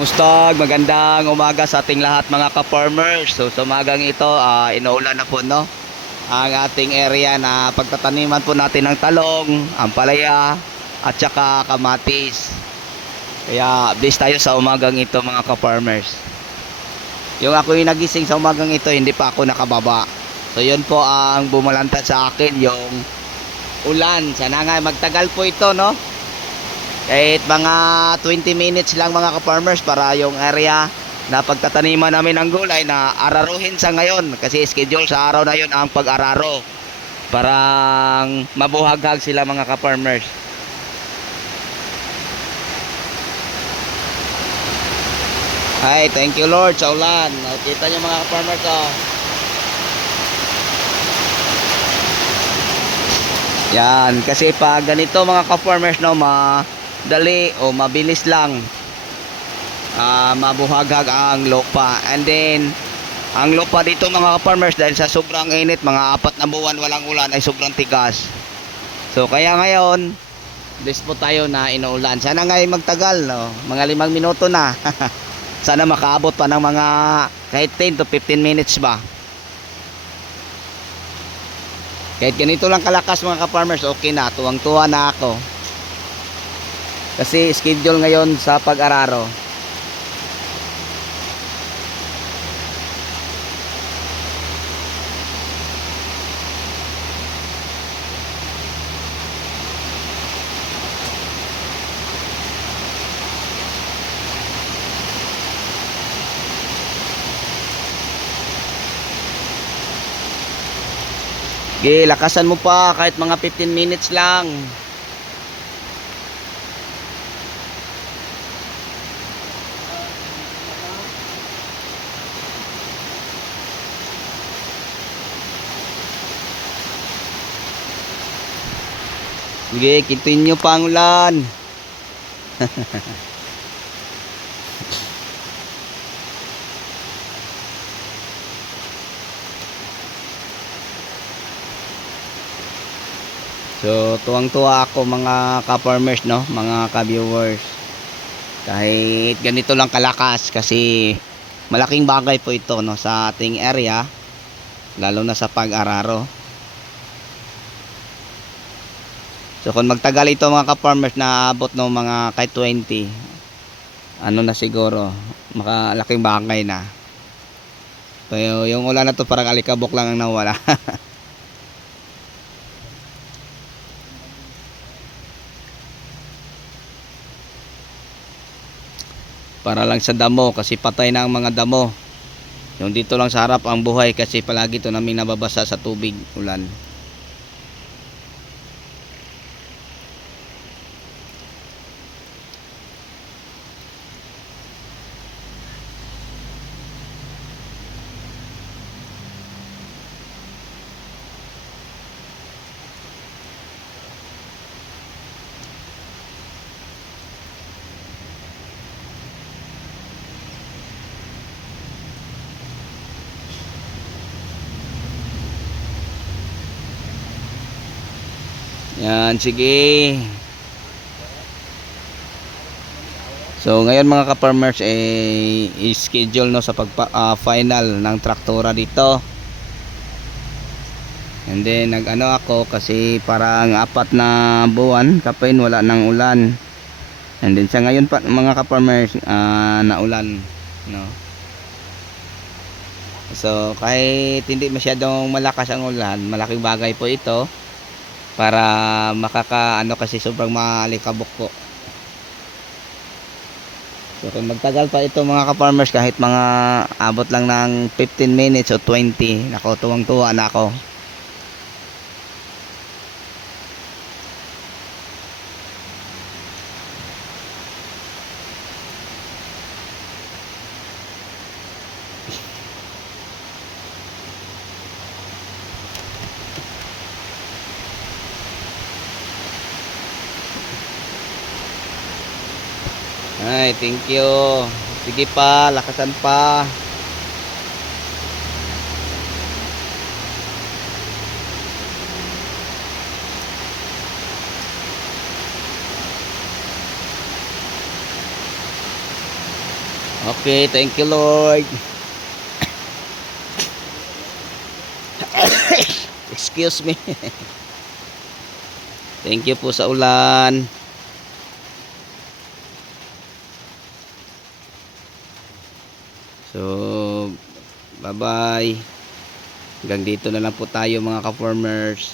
Mustag, magandang umaga sa ating lahat mga ka-farmers. So sa umagang ito, inuulan na po no ang ating area na pagtataniman po natin ng talong, ampalaya at saka kamatis. Kaya bless tayo sa umagang ito mga ka-farmers. Yung ako yung nagising sa umagang ito, hindi pa ako nakababa. So yun po ang bumalantad sa akin, yung ulan. Sana nga magtagal po ito no. Kahit mga 20 minutes lang mga ka-farmers para yung area na pagtataniman namin ng gulay na araruhin sa ngayon kasi schedule sa araw na yun ang pag-araro. Parang mabuhaghag sila mga ka-farmers. Ay, thank you Lord sa ulan. Kita nyo mga ka-farmers oh. Yan, kasi pag ganito mga ka-farmers no, dali o mabilis lang mabuhaghag ang lupa. And then ang lupa dito mga farmers, dahil sa sobrang init, mga 4 na buwan walang ulan, ay sobrang tigas. So kaya ngayon bless po tayo na inuulan. Sana nga magtagal no? Mga 5 minuto na. Sana makaabot pa ng mga kahit 10 to 15 minutes ba. Kahit ganito lang kalakas mga ka-farmers, okay na, tuwang-tuwa na ako. Kasi schedule ngayon sa pag-araro. Okay, lakasan mo pa kahit mga 15 minutes lang. Sige, continue pa ang ulan. So, tuwang-tuwa ako mga ka-farmers no, mga ka-viewers. Kahit ganito lang kalakas kasi malaking bagay po ito no sa ating area, lalo na sa pag-araro. So kung magtagal ito mga ka-farmers na abot ng mga kahit 20, ano na siguro, makalaking bagay na. Pero yung ulan na to parang alikabok lang ang nawala. Para lang sa damo kasi patay na ang mga damo. Yung dito lang sa harap ang buhay kasi palagi to namin nababasa sa tubig, ulan. Yan, sige. So ngayon mga ka-farmers i-schedule no sa final ng traktora dito. And then nag-ano ako kasi parang 4 na buwan kapin wala nang ulan. And then sa ngayon pa mga ka-farmers naulan no. So kahit hindi masyadong malakas ang ulan, malaking bagay po ito para makakaano kasi sobrang maalikabok po. So kung magtagal pa ito mga ka-farmers, kahit mga abot lang ng 15 minutes o 20, nako tuwang-tuwa na ako. Ay, thank you. Sige pa, lakasan pa. Okay, thank you Lord. Excuse me. Thank you po sa ulan. So, bye-bye. Hanggang dito na lang po tayo mga ka-farmers.